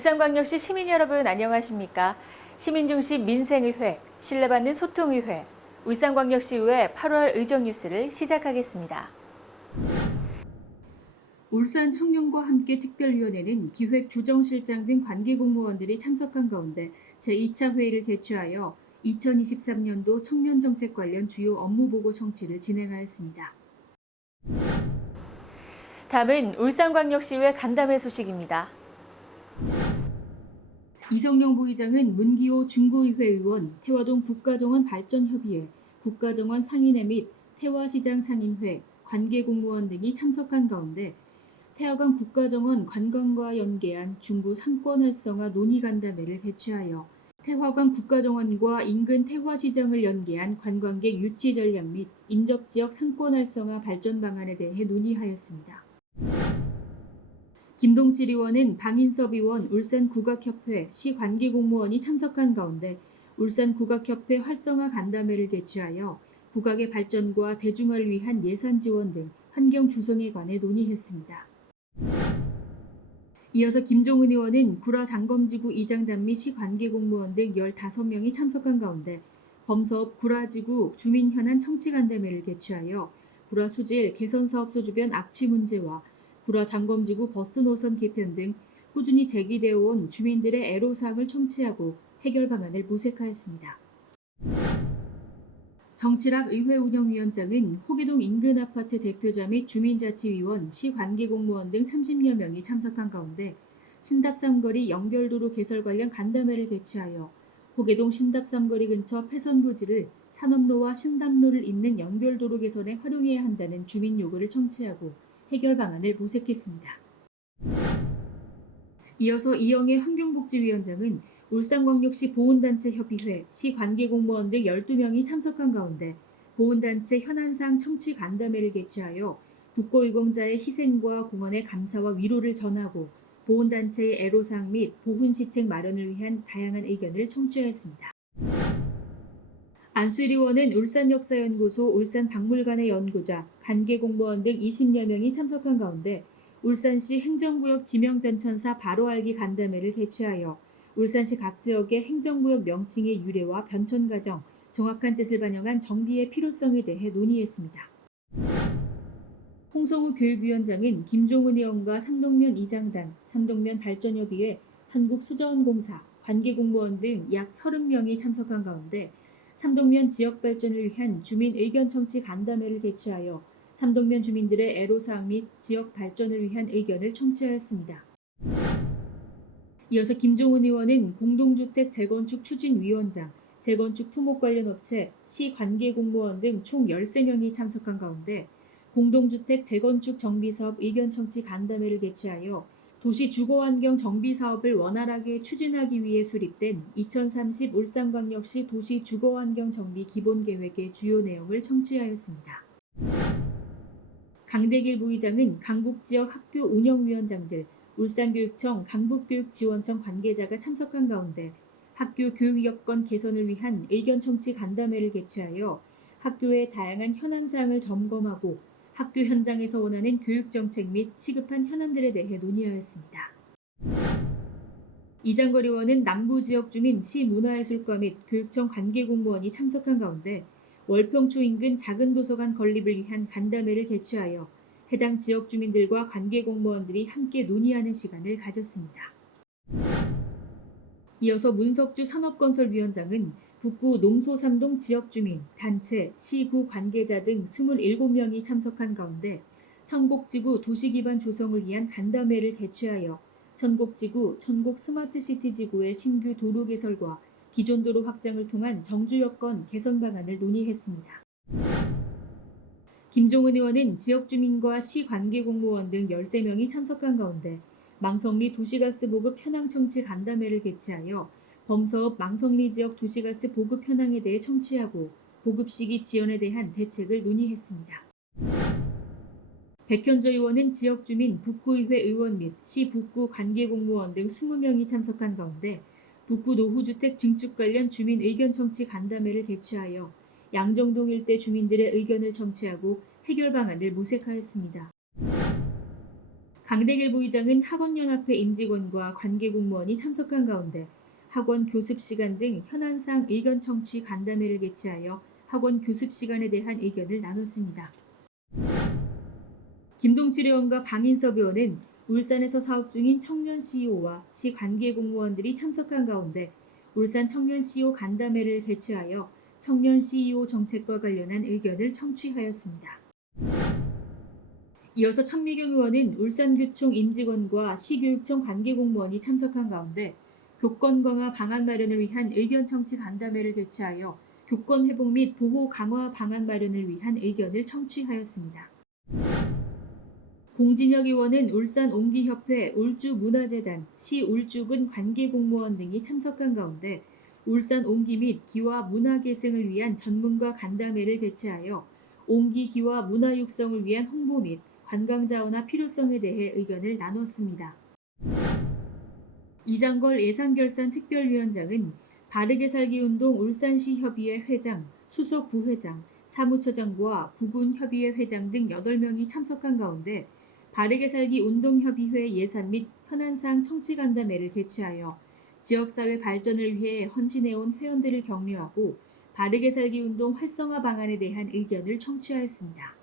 울산광역시 시민 여러분 안녕하십니까? 시민중심 민생의회, 신뢰받는 소통의회, 울산광역시의회 8월 의정뉴스를 시작하겠습니다. 울산 청년과 함께 특별위원회는 기획조정실장 등 관계공무원들이 참석한 가운데 제2차 회의를 개최하여 2023년도 청년정책 관련 주요 업무보고 청취를 진행하였습니다. 다음은 울산광역시의회 간담회 소식입니다. 이성룡 부의장은 문기호 중구의회 의원, 태화동 국가정원 발전협의회, 국가정원 상인회 및 태화시장 상인회, 관계공무원 등이 참석한 가운데 태화강 국가정원 관광과 연계한 중구 상권 활성화 논의 간담회를 개최하여 태화강 국가정원과 인근 태화시장을 연계한 관광객 유치 전략 및 인접지역 상권 활성화 발전 방안에 대해 논의하였습니다. 김동칠 의원은 방인섭 의원 울산국악협회 시관계공무원이 참석한 가운데 울산국악협회 활성화 간담회를 개최하여 국악의 발전과 대중화를 위한 예산 지원 등 환경 조성에 관해 논의했습니다. 이어서 김종은 의원은 구라장검지구 이장단 및 시관계공무원 등 15명이 참석한 가운데 범서업 구라지구 주민현안 청취간담회를 개최하여 구라수질 개선사업소 주변 악취 문제와 구라장검지구 버스 노선 개편 등 꾸준히 제기되어 온 주민들의 애로사항을 청취하고 해결 방안을 모색하였습니다. 정칠학 의회운영위원장은 호계동 인근 아파트 대표자 및 주민자치위원, 시관계공무원 등 30여 명이 참석한 가운데 신답삼거리 연결도로 개설 관련 간담회를 개최하여 호계동 신답삼거리 근처 폐선 부지를 산업로와 신담로를 잇는 연결도로 개선에 활용해야 한다는 주민 요구를 청취하고 해결 방안을 모색했습니다. 이어서 이영애 환경복지위원장은 울산광역시 보훈단체 협의회, 시관계공무원 등 12명이 참석한 가운데 보훈단체 현안사항 청취 간담회를 개최하여 국고유공자의 희생과 공헌의 감사와 위로를 전하고 보훈단체의 애로사항 및 보훈시책 마련을 위한 다양한 의견을 청취하였습니다. 안수일 의원은 울산역사연구소 울산박물관의 연구자, 관계공무원 등 20여 명이 참석한 가운데 울산시 행정구역 지명변천사 바로알기 간담회를 개최하여 울산시 각 지역의 행정구역 명칭의 유래와 변천 과정, 정확한 뜻을 반영한 정비의 필요성에 대해 논의했습니다. 홍성우 교육위원장은 김종은 의원과 삼동면 이장단, 삼동면 발전협의회, 한국수자원공사, 관계공무원 등 약 30명이 참석한 가운데 삼동면 지역 발전을 위한 주민 의견 청취 간담회를 개최하여 삼동면 주민들의 애로사항 및 지역 발전을 위한 의견을 청취하였습니다. 이어서 김종은 의원은 공동주택 재건축 추진위원장, 재건축 토목 관련 업체, 시관계공무원 등 총 13명이 참석한 가운데 공동주택 재건축 정비사업 의견 청취 간담회를 개최하여 도시 주거환경 정비사업을 원활하게 추진하기 위해 수립된 2030 울산광역시 도시 주거환경 정비 기본계획의 주요 내용을 청취하였습니다. 강대길 부의장은 강북지역 학교 운영위원장들, 울산교육청, 강북교육지원청 관계자가 참석한 가운데 학교 교육 여건 개선을 위한 의견 청취 간담회를 개최하여 학교의 다양한 현안사항을 점검하고 학교 현장에서 원하는 교육정책 및 시급한 현안들에 대해 논의하였습니다. 이장걸 의원은 남부지역 주민 시문화예술과 및 교육청 관계공무원이 참석한 가운데 월평초 인근 작은 도서관 건립을 위한 간담회를 개최하여 해당 지역 주민들과 관계공무원들이 함께 논의하는 시간을 가졌습니다. 이어서 문석주 산업건설위원장은 북구 농소삼동 지역주민, 단체, 시구 관계자 등 27명이 참석한 가운데 천곡지구 도시기반 조성을 위한 간담회를 개최하여 천곡지구, 천곡스마트시티 지구의 신규 도로 개설과 기존 도로 확장을 통한 정주 여건 개선 방안을 논의했습니다. 김종은 의원은 지역주민과 시관계공무원 등 13명이 참석한 가운데 망성리 도시가스 보급 현황 청취 간담회를 개최하여 범서업 망성리 지역 도시가스 보급 현황에 대해 청취하고 보급 시기 지연에 대한 대책을 논의했습니다. 백현저 의원은 지역주민, 북구의회 의원 및 시 북구 관계공무원 등 20명이 참석한 가운데 북구 노후주택 증축 관련 주민 의견 청취 간담회를 개최하여 양정동 일대 주민들의 의견을 청취하고 해결 방안을 모색하였습니다. 강대길 부의장은 학원연합회 임직원과 관계공무원이 참석한 가운데 학원 교습 시간 등 현안상 의견 청취 간담회를 개최하여 학원 교습 시간에 대한 의견을 나눴습니다. 김동칠 의원과 방인섭 의원은 울산에서 사업 중인 청년 CEO와 시 관계공무원들이 참석한 가운데 울산 청년 CEO 간담회를 개최하여 청년 CEO 정책과 관련한 의견을 청취하였습니다. 이어서 천미경 의원은 울산교총 임직원과 시교육청 관계공무원이 참석한 가운데 교권 강화 방안 마련을 위한 의견 청취 간담회를 개최하여 교권 회복 및 보호 강화 방안 마련을 위한 의견을 청취하였습니다. 공진혁 의원은 울산 옹기협회, 울주문화재단, 시 울주군 관계공무원 등이 참석한 가운데 울산 옹기 및 기와 문화 계승을 위한 전문가 간담회를 개최하여 옹기 기와 문화 육성을 위한 홍보 및 관광 자원화 필요성에 대해 의견을 나눴습니다. 이장걸 예산결산 특별위원장은 바르게 살기 운동 울산시 협의회 회장, 수석 부회장, 사무처장과 구군협의회 회장 등 8명이 참석한 가운데 바르게 살기 운동협의회 예산 및 현안사항 청취간담회를 개최하여 지역사회 발전을 위해 헌신해온 회원들을 격려하고 바르게 살기 운동 활성화 방안에 대한 의견을 청취하였습니다.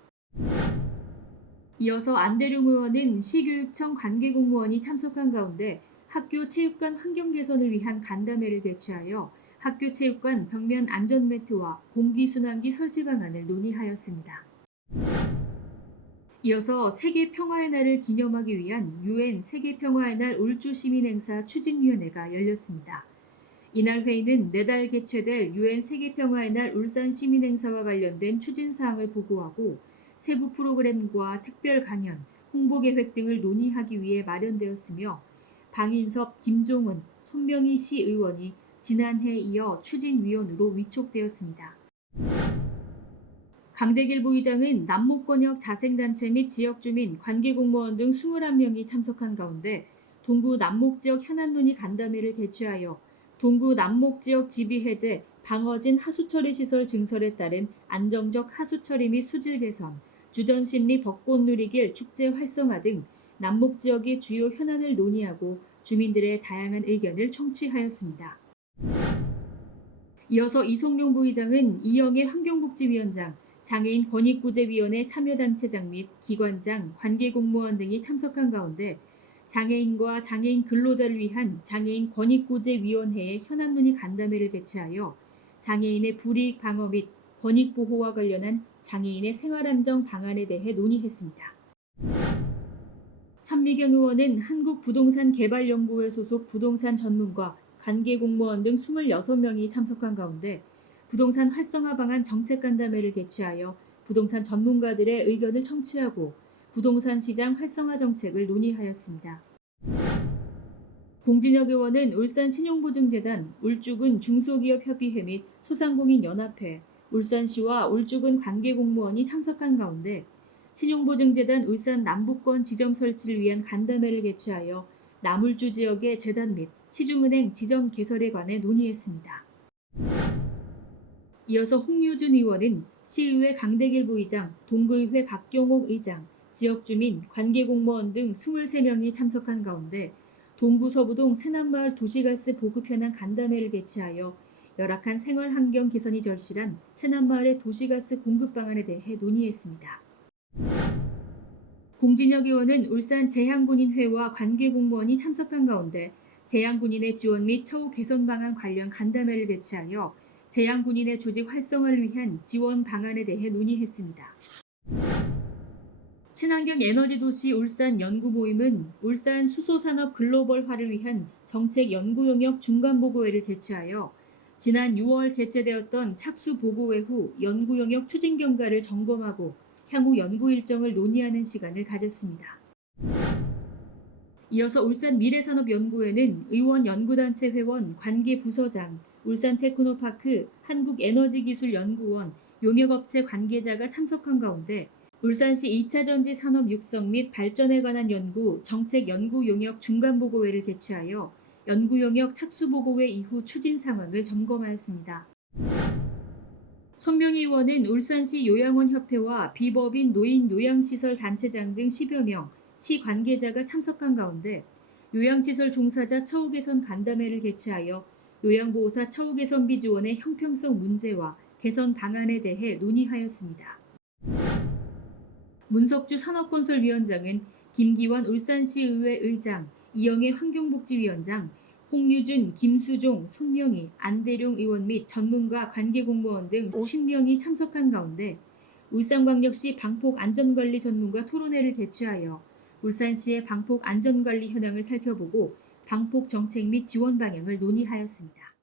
이어서 안대룡 의원은 시교육청 관계공무원이 참석한 가운데 학교 체육관 환경 개선을 위한 간담회를 개최하여 학교 체육관 벽면 안전매트와 공기순환기 설치 방안을 논의하였습니다. 이어서 세계평화의 날을 기념하기 위한 UN 세계평화의 날 울주시민행사 추진위원회가 열렸습니다. 이날 회의는 내달 개최될 UN 세계평화의 날 울산시민행사와 관련된 추진사항을 보고하고 세부 프로그램과 특별 강연, 홍보계획 등을 논의하기 위해 마련되었으며 방인섭, 김종은, 손명희 시의원이 지난해에 이어 추진위원으로 위촉되었습니다. 강대길 부의장은 남목권역 자생단체 및 지역주민, 관계공무원 등 21명이 참석한 가운데 동구 남목지역 현안 논의 간담회를 개최하여 동구 남목지역 지비 해제, 방어진 하수처리 시설 증설에 따른 안정적 하수처리 및 수질 개선, 주전심리 벚꽃 누리길 축제 활성화 등 남목지역의 주요 현안을 논의하고 주민들의 다양한 의견을 청취하였습니다. 이어서 이성룡 부의장은 이영애 환경복지위원장, 장애인 권익구제위원회 참여단체장 및 기관장, 관계공무원 등이 참석한 가운데 장애인과 장애인 근로자를 위한 장애인 권익구제위원회의 현안 논의 간담회를 개최하여 장애인의 불이익 방어 및 권익 보호와 관련한 장애인의 생활안정 방안에 대해 논의했습니다. 천미경 의원은 한국부동산개발연구회 소속 부동산 전문가, 관계공무원 등 26명이 참석한 가운데 부동산 활성화 방안 정책간담회를 개최하여 부동산 전문가들의 의견을 청취하고 부동산 시장 활성화 정책을 논의하였습니다. 공진혁 의원은 울산신용보증재단, 울주군 중소기업협의회 및 소상공인연합회, 울산시와 울주군 관계공무원이 참석한 가운데 신용보증재단 울산 남부권 지점 설치를 위한 간담회를 개최하여 남울주 지역의 재단 및 시중은행 지점 개설에 관해 논의했습니다. 이어서 홍유준 의원은 시의회 강대길 부의장, 동구의회 박경옥 의장, 지역주민, 관계공무원 등 23명이 참석한 가운데 동구 서부동 새남마을 도시가스 보급 현안 간담회를 개최하여 열악한 생활환경 개선이 절실한 새남마을의 도시가스 공급 방안에 대해 논의했습니다. 공진혁 의원은 울산 재향군인회와 관계공무원이 참석한 가운데 재향군인의 지원 및 처우 개선 방안 관련 간담회를 개최하여 재향군인의 조직 활성화를 위한 지원 방안에 대해 논의했습니다. 친환경 에너지 도시 울산 연구 모임은 울산 수소산업 글로벌화를 위한 정책 연구 용역 중간 보고회를 개최하여 지난 6월 개최되었던 착수 보고회 후 연구 용역 추진 경과를 점검하고 향후 연구 일정을 논의하는 시간을 가졌습니다. 이어서 울산 미래산업연구회는 의원 연구단체 회원, 관계부서장, 울산 테크노파크, 한국에너지기술연구원, 용역업체 관계자가 참석한 가운데 울산시 2차 전지 산업 육성 및 발전에 관한 연구, 정책 연구 용역 중간보고회를 개최하여 연구 용역 착수보고회 이후 추진 상황을 점검하였습니다. 손명희 의원은 울산시 요양원협회와 비법인 노인 요양시설 단체장 등 10여 명, 시 관계자가 참석한 가운데 요양시설 종사자 처우 개선 간담회를 개최하여 요양보호사 처우 개선비 지원의 형평성 문제와 개선 방안에 대해 논의하였습니다. 문석주 산업건설위원장은 김기원 울산시의회 의장, 이영애 환경복지위원장, 홍유준, 김수종, 손명희, 안대룡 의원 및 전문가 관계공무원 등 50명이 참석한 가운데 울산광역시 방폭안전관리 전문가 토론회를 개최하여 울산시의 방폭 안전관리 현황을 살펴보고 방폭 정책 및 지원 방향을 논의하였습니다.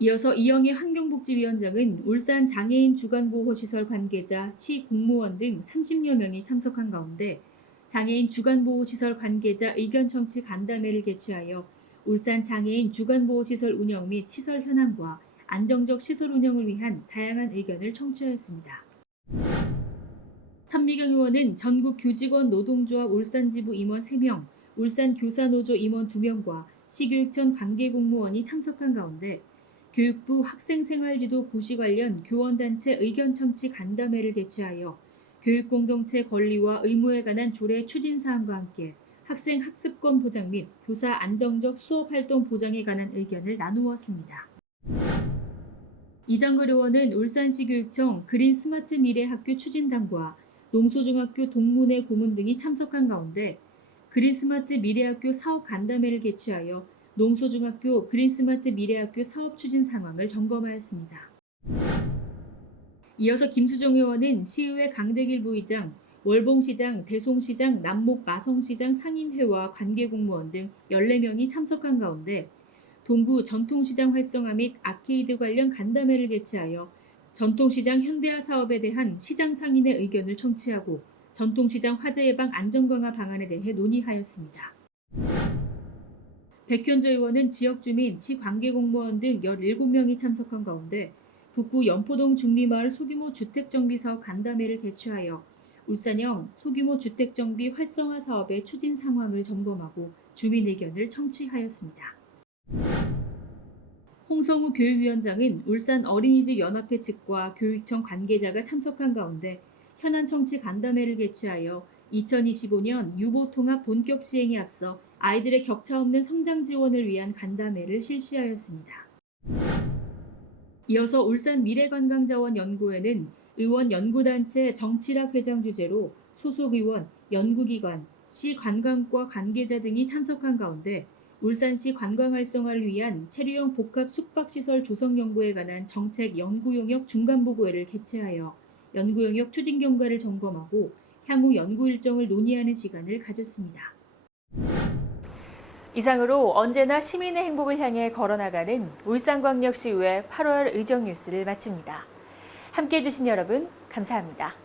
이어서 이영애 환경복지위원장은 울산 장애인 주간보호시설 관계자, 시 공무원 등 30여 명이 참석한 가운데 장애인 주간보호시설 관계자 의견 청취 간담회를 개최하여 울산 장애인 주간보호시설 운영 및 시설 현황과 안정적 시설 운영을 위한 다양한 의견을 청취하였습니다. 천미경 의원은 전국 교직원 노동조합 울산지부 임원 3명, 울산교사노조 임원 2명과 시교육청 관계공무원이 참석한 가운데 교육부 학생생활지도 고시 관련 교원단체 의견 청취 간담회를 개최하여 교육공동체 권리와 의무에 관한 조례 추진사항과 함께 학생 학습권 보장 및 교사 안정적 수업활동 보장에 관한 의견을 나누었습니다. 이정글 의원은 울산시 교육청 그린스마트 미래학교 추진단과 농소중학교 동문회 고문 등이 참석한 가운데 그린스마트 미래학교 사업 간담회를 개최하여 농소중학교 그린스마트 미래학교 사업 추진 상황을 점검하였습니다. 이어서 김수종 의원은 시의회 강대길 부의장, 월봉시장, 대송시장, 남목 마성시장 상인회와 관계공무원 등 14명이 참석한 가운데 동구 전통시장 활성화 및 아케이드 관련 간담회를 개최하여 전통시장 현대화 사업에 대한 시장 상인의 의견을 청취하고 전통시장 화재 예방 안전 강화 방안에 대해 논의하였습니다. 백현조 의원은 지역주민, 시관계공무원 등 17명이 참석한 가운데 북구 연포동 중리마을 소규모 주택정비사업 간담회를 개최하여 울산형 소규모 주택정비 활성화 사업의 추진 상황을 점검하고 주민 의견을 청취하였습니다. 홍성우 교육위원장은 울산 어린이집 연합회 측과 교육청 관계자가 참석한 가운데 현안 청취 간담회를 개최하여 2025년 유보통합 본격 시행에 앞서 아이들의 격차 없는 성장 지원을 위한 간담회를 실시하였습니다. 이어서 울산 미래관광자원연구회는 의원 연구단체 정치락 회장 주재로 소속 의원, 연구기관, 시 관광과 관계자 등이 참석한 가운데 울산시 관광 활성화를 위한 체류형 복합 숙박시설 조성 연구에 관한 정책 연구 용역 중간보고회를 개최하여 연구 용역 추진 경과를 점검하고 향후 연구 일정을 논의하는 시간을 가졌습니다. 이상으로 언제나 시민의 행복을 향해 걸어나가는 울산광역시의회 8월 의정 뉴스를 마칩니다. 함께해 주신 여러분 감사합니다.